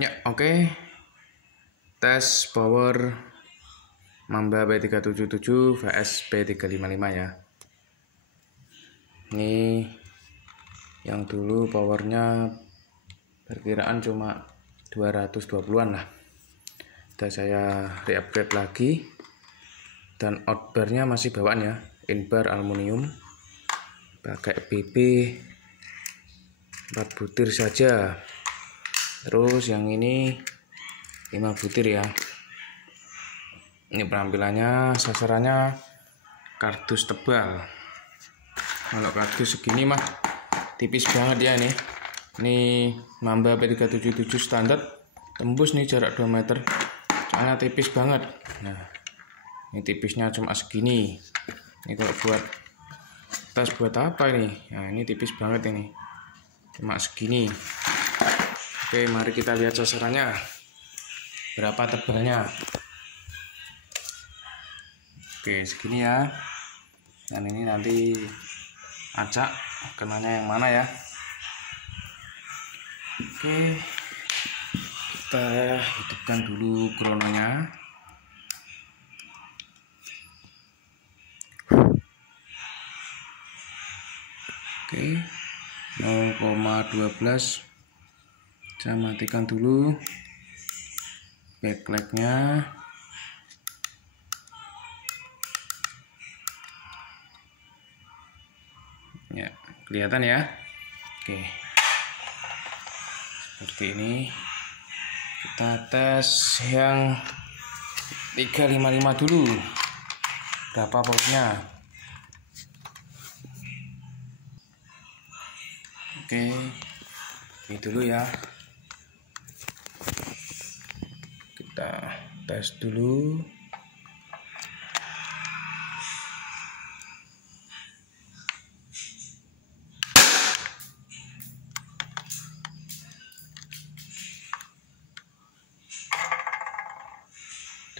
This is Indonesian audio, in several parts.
Ya, oke. Tes power Mamba P377 vs P355 ya. Ini yang dulu powernya perkiraan cuma 220-an lah. Dan saya re-upgrade lagi. Dan outbarnya masih bawaan ya, inbar aluminium. Pakai BB 4 butir saja. Terus yang ini 5 butir ya. Ini penampilannya, sasarannya kardus tebal. Kalau kardus segini mah tipis banget ya nih. Ini Mamba P377 standar tembus nih jarak 2 meter. Soalnya tipis banget. Nah, ini tipisnya cuma segini. Ini kalau buat tes buat apa ini? Nah, ini tipis banget ini. Cuma segini. Oke, mari kita lihat sasarannya. Berapa tebalnya? Oke, segini ya. Dan ini nanti acak kenanya yang mana ya. Oke, kita hidupkan dulu krononya. Oke, 0,12. Saya matikan dulu backlightnya. Ya, kelihatan ya. Oke, seperti ini. Kita tes yang 355 dulu. Berapa powernya? Oke, ini dulu ya. Kita tes dulu.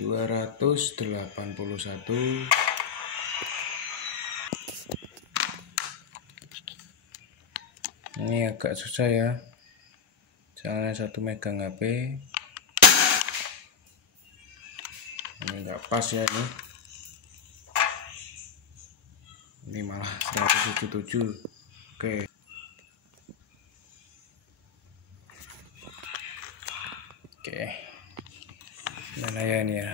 (281). Ini agak susah ya, soalnya satu megang HP. Ini nggak pas ya ini. Ini malah 177. Oke. Oke. Mana ya ini ya?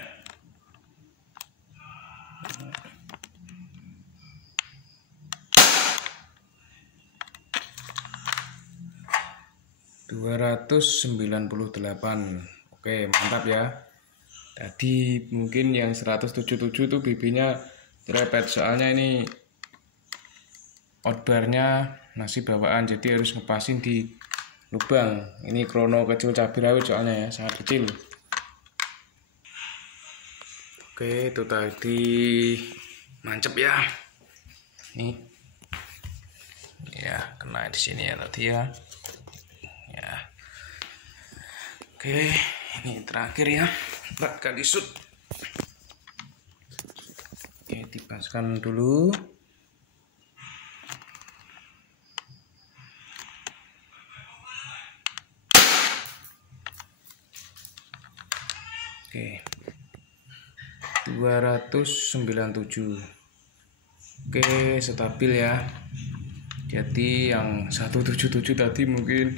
(298). Oke, mantap ya. Tadi mungkin yang 177 tuh BB-nya repet, soalnya ini outbarnya masih bawaan, jadi harus ngepasin di lubang. Ini krono kecil cabai rawit soalnya ya, sangat kecil. Oke, itu tadi mancep ya. Nih. Ya, kena di sini ya tadi ya. Ya. Oke, ini terakhir ya. 4 kali shoot. Oke, dipaskan dulu. Oke, 297. Oke, stabil ya. Jadi yang 177 tadi mungkin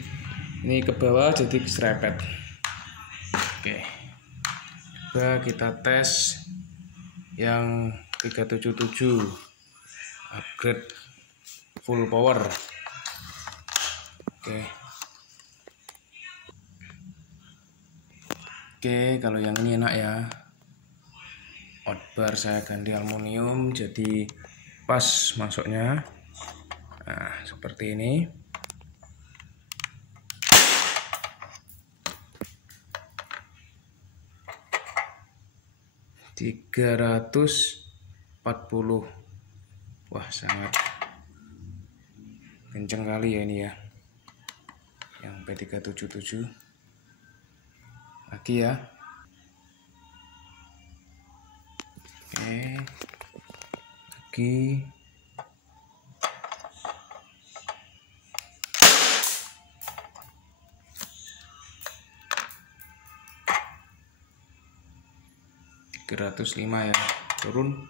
ini ke bawah jadi serepet. Oke, coba kita tes yang 377 upgrade full power. Oke, kalau yang ini enak ya. Outbar saya ganti aluminium jadi pas masuknya. Nah, seperti ini. (340). Wah, sangat kenceng kali ya ini ya. Yang P377. Lagi ya. Oke. Lagi. 305 ya, turun.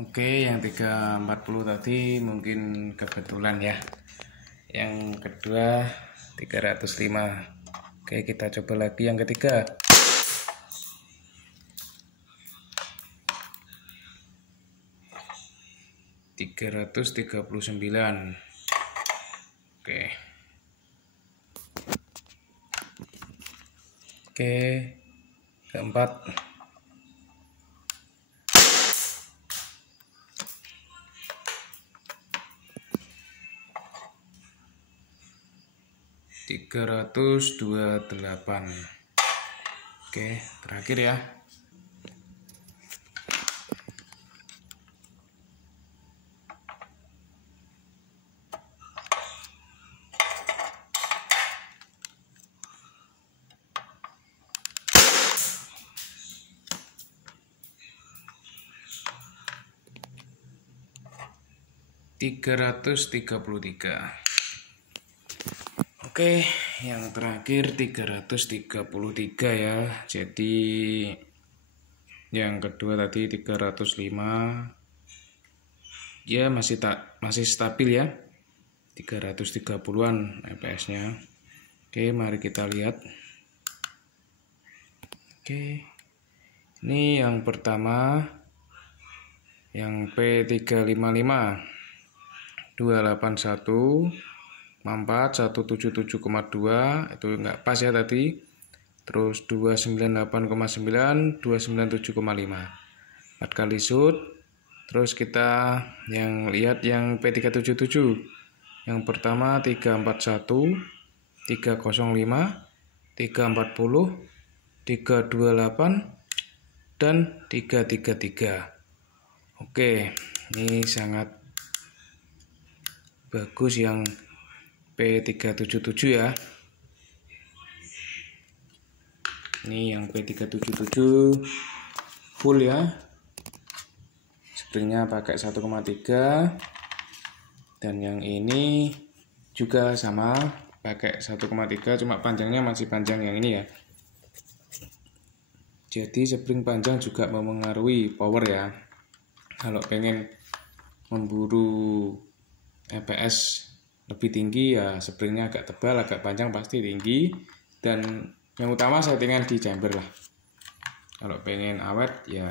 Oke, yang 340 tadi mungkin kebetulan ya. Yang kedua 305. Oke, kita coba lagi yang ketiga. $339. Oke, keempat. $328. Oke, terakhir ya. $333. Oke, yang terakhir 333 ya. Jadi yang kedua tadi 305. Ya masih stabil ya. 330-an EPS-nya. Oke, mari kita lihat. Oke. Ini yang pertama yang P355 281 4 177,2 itu enggak pas ya tadi. Terus 298,9 297,5 4 kali shoot. Terus kita yang lihat yang P377 yang pertama 341 305 340 328 dan 333. Oke, ini sangat bagus yang P377 ya. Ini yang P377 full ya. Springnya pakai 1,3 dan yang ini juga sama pakai 1,3, cuma panjangnya masih panjang yang ini ya. Jadi spring panjang juga mempengaruhi power ya. Kalau pengen memburu EPS lebih tinggi ya springnya agak tebal, agak panjang pasti tinggi. Dan yang utama settingan di chamber lah. Kalau pengen awet ya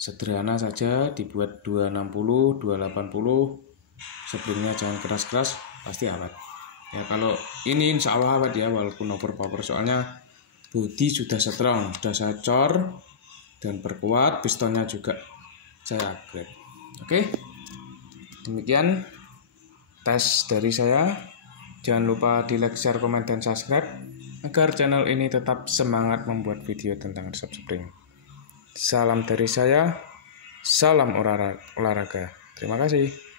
sederhana saja, dibuat 260 280, springnya jangan keras-keras, pasti awet ya. Kalau ini insya Allah awet ya, walaupun overpower, soalnya bodi sudah strong, sudah saya cor dan perkuat, pistonnya juga saya upgrade. Oke, demikian tes dari saya. Jangan lupa di like, share, komen, dan subscribe agar channel ini tetap semangat membuat video tentang resep spring. Salam dari saya, salam olahraga. Terima kasih.